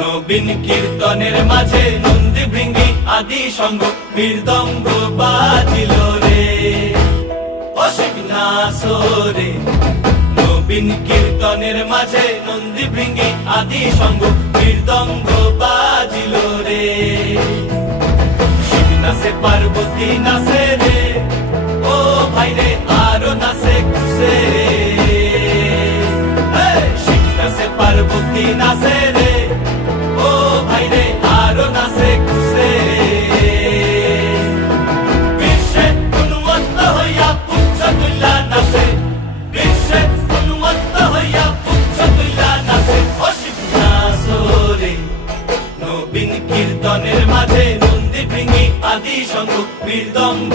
নবীন কীর্তনের মাঝে নন্দী ভৃঙ্গি আদি সঙ্গ মৃদঙ্গ বাজিল রে অসিক নাসরে। নবীন কীর্তনের মাঝে নন্দী ভৃঙ্গি আদি সঙ্গ মৃদঙ্গ বাজিল রে। শিব নাচে পার্বতী নাচে রে, ও ভাই রে আরো নাচে খুশে। শিব নাচে পার্বতী নাচে রে, ও ভাই রে আরো নাচে খুশে। বিশ্বে উন্মত্ত হইয়া পুচ্ছ তুল্লা নাচে, বিশ্বে উন্মত্ত হইয়া পুচ্ছ তুল্লা নাচে অসিক নাচরে। নবীন কীর্তনের মাঝে নন্দী ভৃঙ্গি আদি সঙ্গ মৃদঙ্গ